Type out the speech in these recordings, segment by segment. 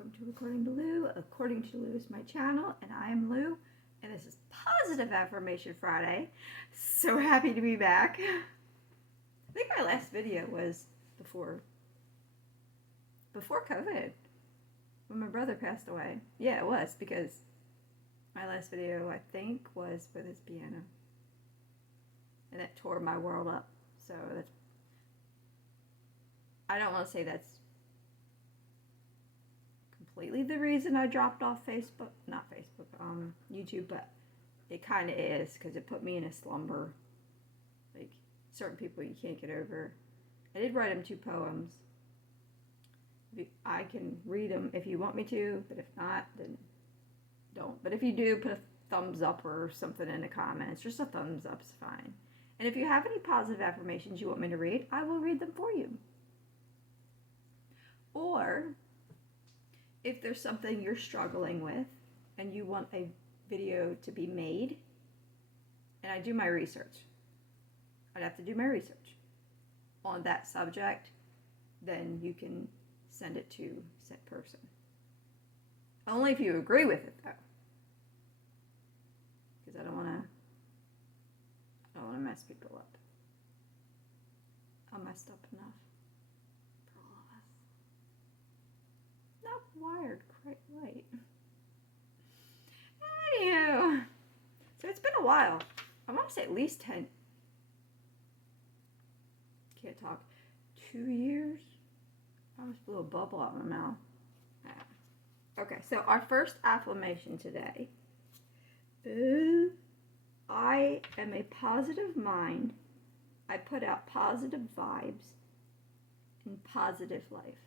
Welcome to According to Lou. According to Lou is my channel, and I am Lou, and this is Positive Affirmation Friday. So happy to be back. I think my last video was before COVID, when my brother passed away. Yeah, it was, because my last video, I think, was with his piano, and that tore my world up. So that's, I don't want to say that's completely the reason I dropped off YouTube, but it kind of is, because it put me in a slumber. Like, certain people you can't get over. I did write them 2 poems. I can read them if you want me to, but if not, then don't. But if you do, put a thumbs up or something in the comments. Just a thumbs up's fine. And if you have any positive affirmations you want me to read, I will read them for you. Or if there's something you're struggling with and you want a video to be made, and I do my research, I'd have to do my research on that subject, then you can send it to said person. Only if you agree with it, though, because I don't want to mess people up. I'm messed up enough for all of us. Not wired quite right. Anywho, so it's been a while. I want to say at least 10. Can't talk. 2 years? I almost blew a bubble out of my mouth. Yeah. Okay, so our first affirmation today is, I am a positive mind. I put out positive vibes and positive life.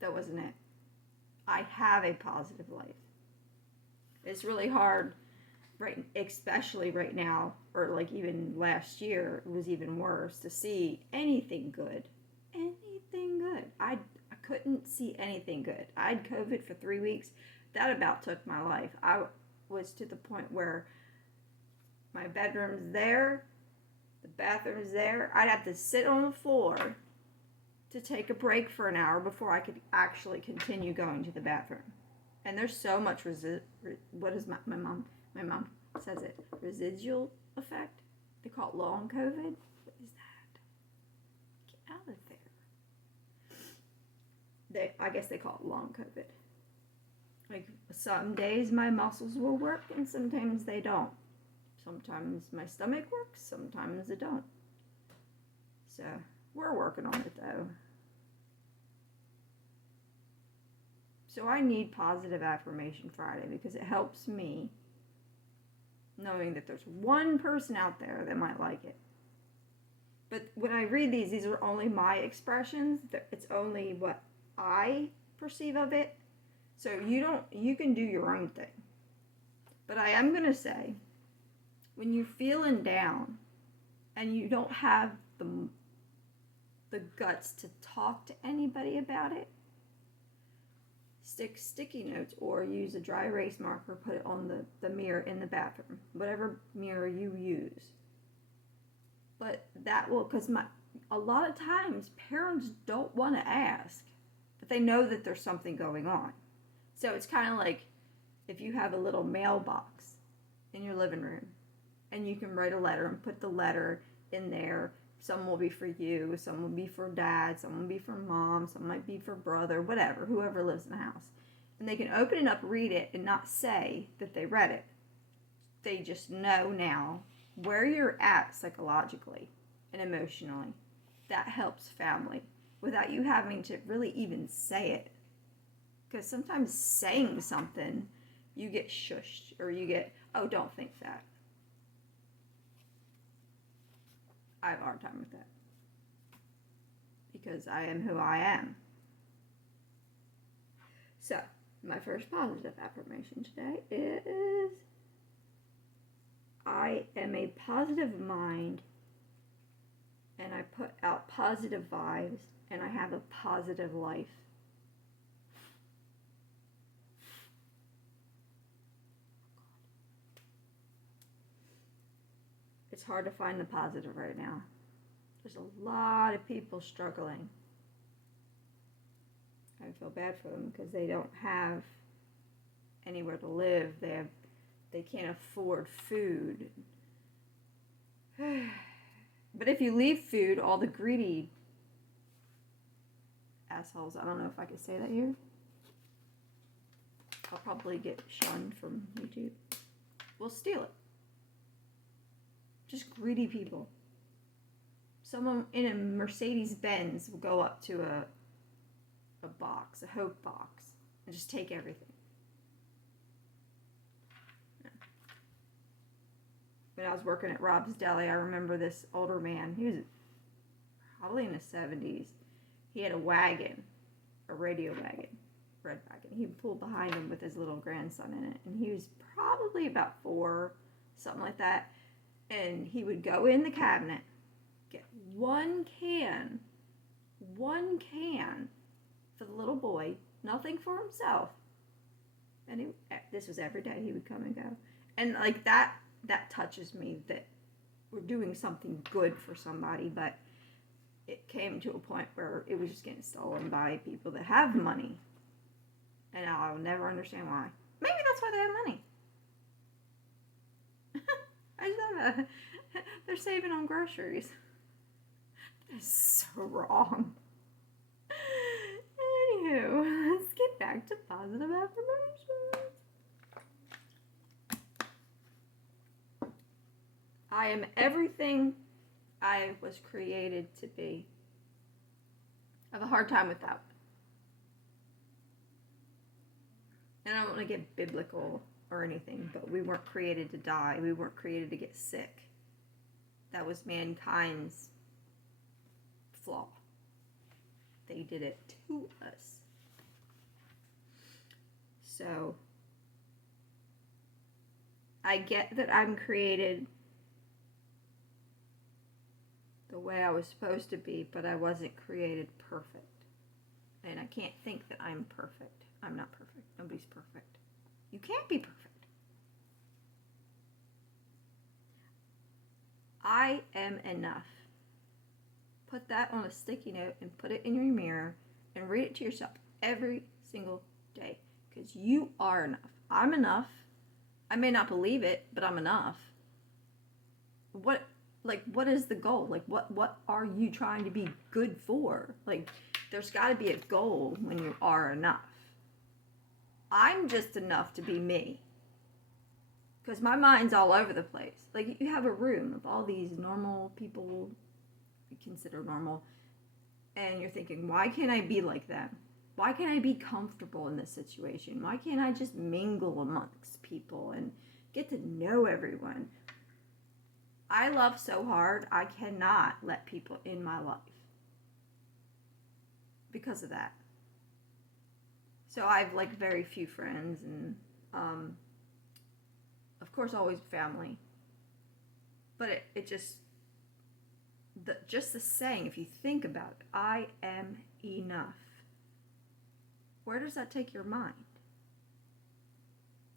That wasn't it. I have a positive life. It's really hard, right, especially right now, or like even last year, it was even worse, to see anything good. Anything good. I couldn't see anything good. I had COVID for 3 weeks. That about took my life. I was to the point where my bedroom's there, the bathroom's there. I'd have to sit on the floor to take a break for an hour before I could actually continue going to the bathroom. And there's so much what is my mom says it, residual effect. They call it long COVID. What is that? Get out of there. I guess they call it long COVID. Like, some days my muscles will work and sometimes they don't. Sometimes my stomach works, sometimes it don't. So we're working on it, though. So I need Positive Affirmation Friday because it helps me knowing that there's one person out there that might like it. But when I read these are only my expressions. It's only what I perceive of it. So you can do your own thing. But I am going to say, when you're feeling down and you don't have the guts to talk to anybody about it, stick sticky notes or use a dry erase marker, put it on the mirror in the bathroom, whatever mirror you use. But that will, because a lot of times parents don't want to ask, but they know that there's something going on. So it's kind of like if you have a little mailbox in your living room and you can write a letter and put the letter in there. Some will be for you, some will be for dad, some will be for mom, some might be for brother, whatever, whoever lives in the house. And they can open it up, read it, and not say that they read it. They just know now where you're at psychologically and emotionally. That helps family without you having to really even say it. Because sometimes saying something, you get shushed, or you get, oh, don't think that. I have a hard time with that because I am who I am. So, my first positive affirmation today is, I am a positive mind and I put out positive vibes and I have a positive life. It's hard to find the positive right now. There's a lot of people struggling. I feel bad for them because they don't have anywhere to live. They can't afford food. But if you leave food, all the greedy assholes, I don't know if I could say that here. I'll probably get shunned from YouTube. Will steal it. Just greedy people. Someone in a Mercedes Benz will go up to a box, a Hope box, and just take everything. Yeah. When I was working at Rob's Deli, I remember this older man. He was probably in his 70s. He had a wagon, a radio wagon, red wagon. He pulled behind him with his little grandson in it, and he was probably about 4, something like that. And he would go in the cabinet, get one can for the little boy, nothing for himself. And this was every day he would come and go. And like that touches me, that we're doing something good for somebody, but it came to a point where it was just getting stolen by people that have money. And I'll never understand why. Maybe that's why they have money. I just have they're saving on groceries. That's so wrong. Anywho, let's get back to positive affirmations. I am everything I was created to be. I have a hard time with that. And I don't want to get biblical or anything, but we weren't created to die. We weren't created to get sick. That was mankind's flaw. They did it to us. So, I get that I'm created the way I was supposed to be, but I wasn't created perfect. And I can't think that I'm perfect. I'm not perfect. Nobody's perfect. You can't be perfect. I am enough. Put that on a sticky note and put it in your mirror and read it to yourself every single day, because you are enough. I'm enough. I may not believe it, but I'm enough. What is the goal? Like, what are you trying to be good for? Like, there's got to be a goal when you are enough. I'm just enough to be me. Because my mind's all over the place. Like, you have a room of all these normal people you consider normal, and you're thinking, why can't I be like them? Why can't I be comfortable in this situation? Why can't I just mingle amongst people and get to know everyone? I love so hard, I cannot let people in my life because of that. So I've like very few friends, and of course always family. But it just the saying, if you think about it, I am enough. Where does that take your mind?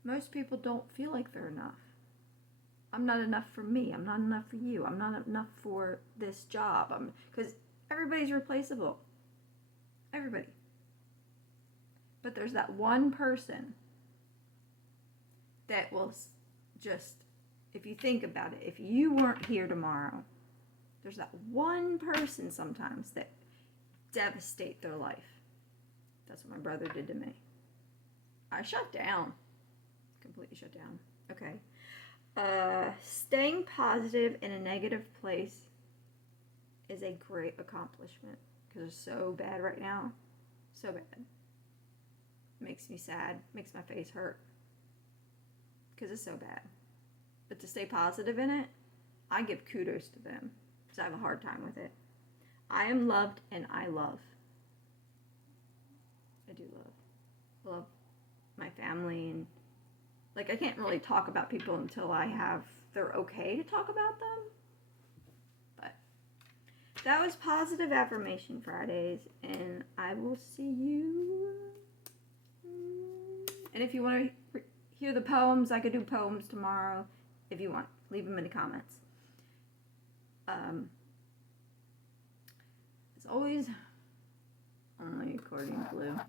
Most people don't feel like they're enough. I'm not enough for me. I'm not enough for you. I'm not enough for this job. Because everybody's replaceable. Everybody. But there's that one person that will just, if you think about it, if you weren't here tomorrow, there's that one person sometimes that devastate their life. That's what my brother did to me. I shut down. Completely shut down. Okay. Staying positive in a negative place is a great accomplishment, because it's so bad right now. So bad. Makes me sad. Makes my face hurt. Because it's so bad. But to stay positive in it, I give kudos to them, because I have a hard time with it. I am loved and I love. I do love. I love my family, and like I can't really talk about people until they're okay to talk about them. But that was Positive Affirmation Fridays, and I will see you. And if you want to hear the poems, I could do poems tomorrow. If you want, leave them in the comments. As always, only according to Blue.